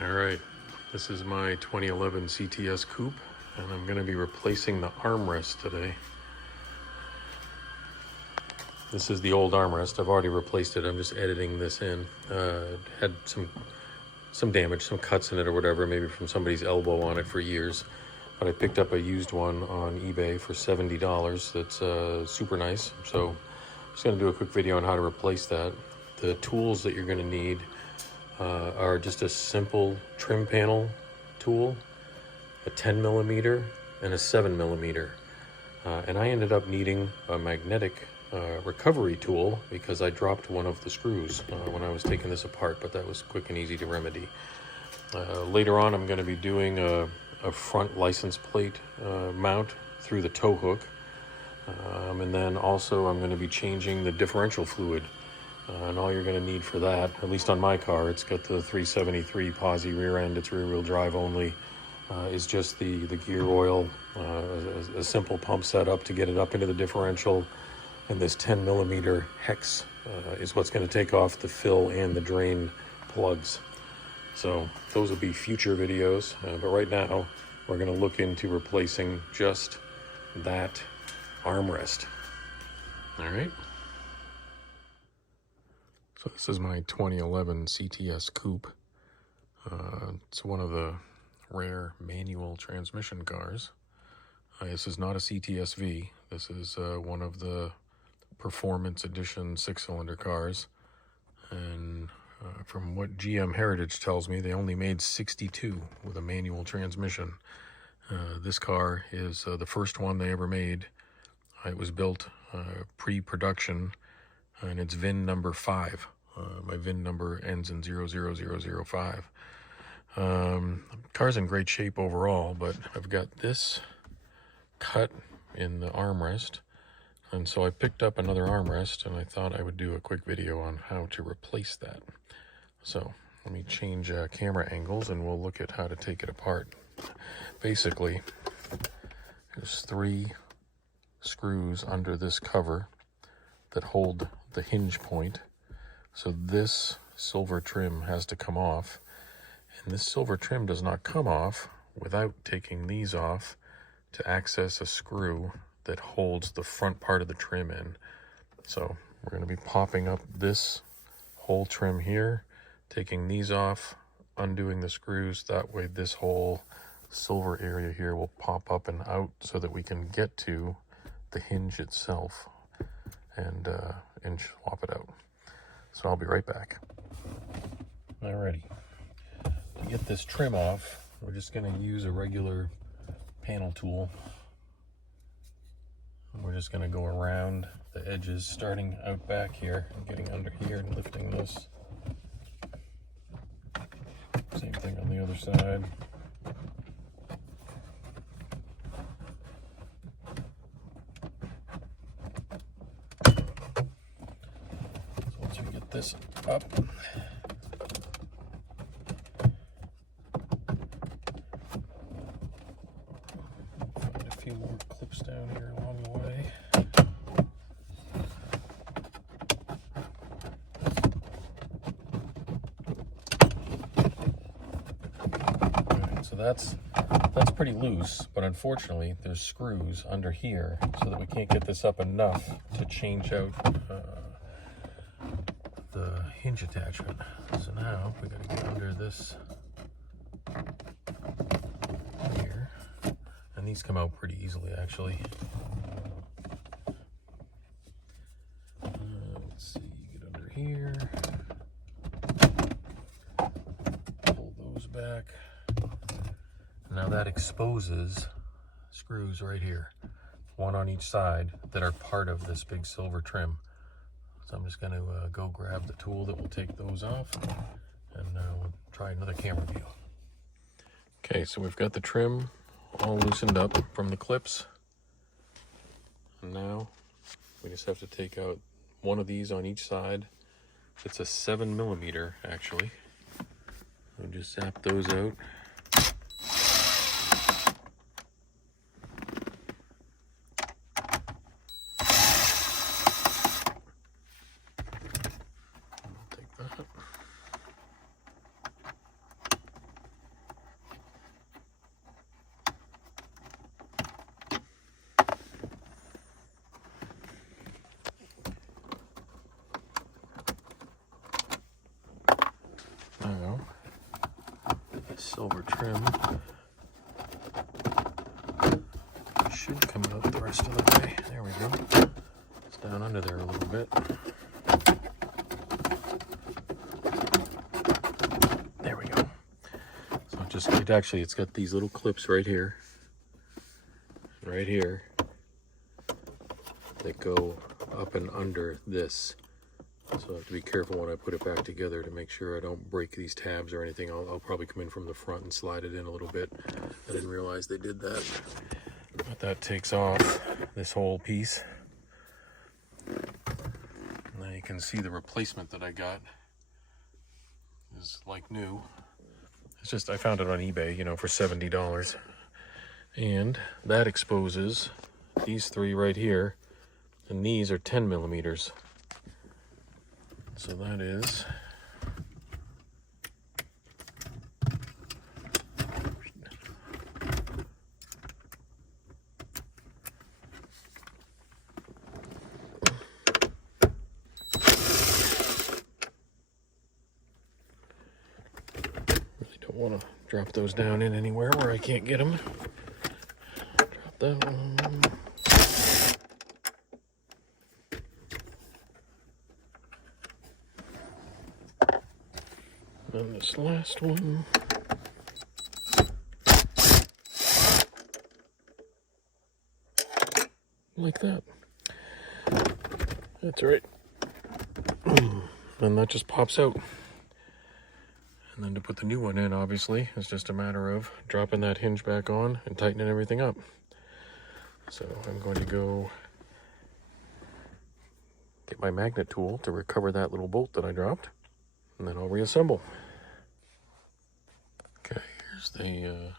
Alright, this is my 2011 CTS Coupe, and I'm going to be replacing the armrest today. This is the old armrest. I've already replaced it. I'm just editing this in. Had some damage, some cuts in it or whatever, maybe from somebody's elbow on it for years. But I picked up a used one on eBay for $70. That's super nice. So I'm just going to do a quick video on how to replace that. The tools that you're going to need are just a simple trim panel tool, a 10mm and a 7mm. And I ended up needing a magnetic recovery tool because I dropped one of the screws when I was taking this apart, but that was quick and easy to remedy. Later on, I'm going to be doing a front license plate mount through the tow hook. And then also I'm going to be changing the differential fluid. And all you're going to need for that, at least on my car, it's got the 373 posi rear end, it's rear wheel drive only, is just the gear oil, a simple pump setup to get it up into the differential, and this 10mm hex is what's going to take off the fill and the drain plugs. So those will be future videos, but right now we're going to look into replacing just that armrest. All right. So this is my 2011 CTS Coupe. It's one of the rare manual transmission cars. This is not a CTS-V. This is one of the Performance Edition 6-cylinder cars. And from what GM Heritage tells me, they only made 62 with a manual transmission. This car is the first one they ever made. It was built pre-production, and it's VIN number 5. My VIN number ends in 00005. Car's in great shape overall, but I've got this cut in the armrest, and so I picked up another armrest, and I thought I would do a quick video on how to replace that. So let me change camera angles, and we'll look at how to take it apart. Basically, there's 3 screws under this cover that hold the hinge point. So this silver trim has to come off, and this silver trim does not come off without taking these off to access a screw that holds the front part of the trim in. So we're going to be popping up this whole trim here, taking these off, undoing the screws. That way this whole silver area here will pop up and out so that we can get to the hinge itself and swap it out. So I'll be right back. Alrighty. To get this trim off, we're just going to use a regular panel tool. We're just going to go around the edges, starting out back here, and getting under here and lifting this. Same thing on the other side. This up. Find a few more clips down here along the way. Alright, so that's pretty loose, but unfortunately there's screws under here so that we can't get this up enough to change out the hinge attachment. So now we got to get under this here, and these come out pretty easily actually. Let's see, get under here, pull those back. Now that exposes screws right here, one on each side, that are part of this big silver trim. So I'm just going to go grab the tool that will take those off, and we'll try another camera view. Okay, so we've got the trim all loosened up from the clips. And now we just have to take out one of these on each side. It's a 7mm actually. We'll just zap those out. Now, silver trim should come out the rest of the way. There we go. It's down under there a little bit. There we go. So it's got these little clips right here, that go up and under this. So I have to be careful when I put it back together to make sure I don't break these tabs or anything. I'll probably come in from the front and slide it in a little bit. I didn't realize they did that. But that takes off this whole piece. Now you can see the replacement that I got is like new. It's just, I found it on eBay, you know, for $70. And that exposes these three right here. And these are 10 millimeters. So that is really don't want to drop those down in anywhere where I can't get them. Drop that one. And this last one. Like that. That's right. And that just pops out. And then to put the new one in, obviously, it's just a matter of dropping that hinge back on and tightening everything up. So I'm going to go get my magnet tool to recover that little bolt that I dropped. And then I'll reassemble. Okay, here's the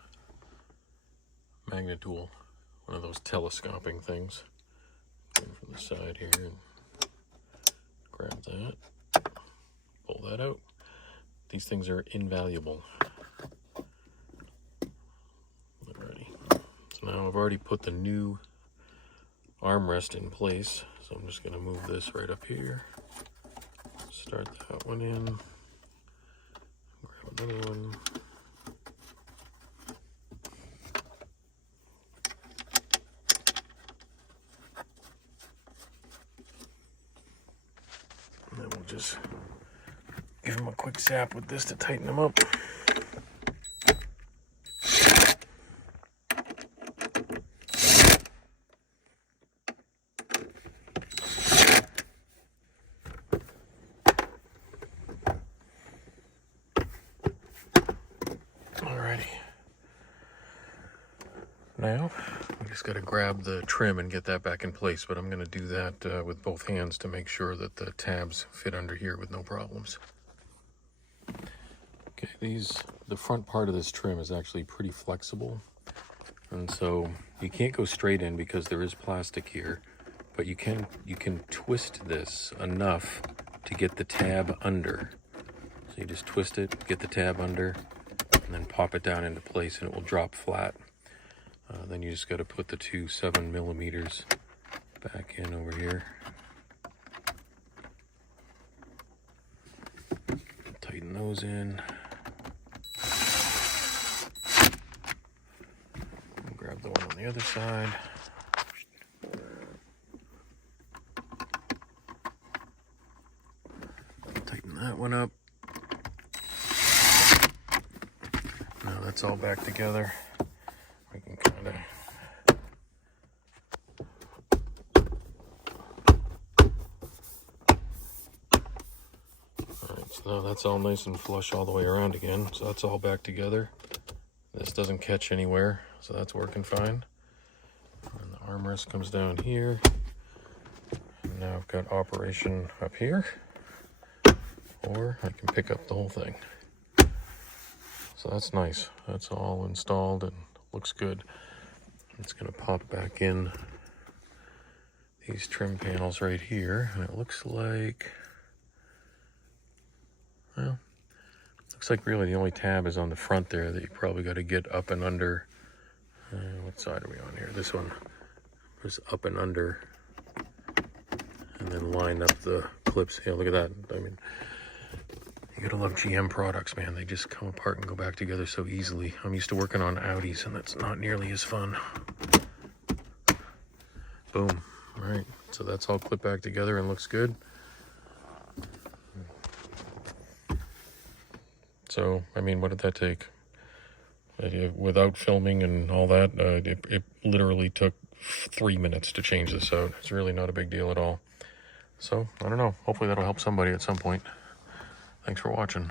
magnet tool, one of those telescoping things. Come from the side here and grab that, pull that out. These things are invaluable. Alrighty, so now I've already put the new armrest in place, so I'm just going to move this right up here. Start that one in, grab another one. And then we'll just give them a quick zap with this to tighten them up. Now, we just got to grab the trim and get that back in place, but I'm going to do that with both hands to make sure that the tabs fit under here with no problems. Okay, the front part of this trim is actually pretty flexible, and so you can't go straight in because there is plastic here, but you can twist this enough to get the tab under. So you just twist it, get the tab under, and then pop it down into place and it will drop flat. Then you just got to put the two 7 millimeters back in over here. Tighten those in. And grab the one on the other side. Tighten that one up. Now that's all back together. We can kind of alright, so now that's all nice and flush all the way around again. So that's all back together. This doesn't catch anywhere, so that's working fine. And the armrest comes down here. And now I've got operation up here, or I can pick up the whole thing. So that's nice. That's all installed and looks good. It's going to pop back in these trim panels right here, and it looks like, well, looks like really the only tab is on the front there that you probably got to get up and under. What side are we on here? This one is up and under, and then line up the clips. Yeah, look at that. I mean, you You gotta love GM products, man. They just come apart and go back together so easily. I'm used to working on Audis, and that's not nearly as fun. Boom. All right, so that's all clipped back together and looks good. So, I mean, what did that take? Without filming and all that, it literally took 3 minutes to change this out. It's really not a big deal at all. So, I don't know. Hopefully that'll help somebody at some point. Thanks for watching.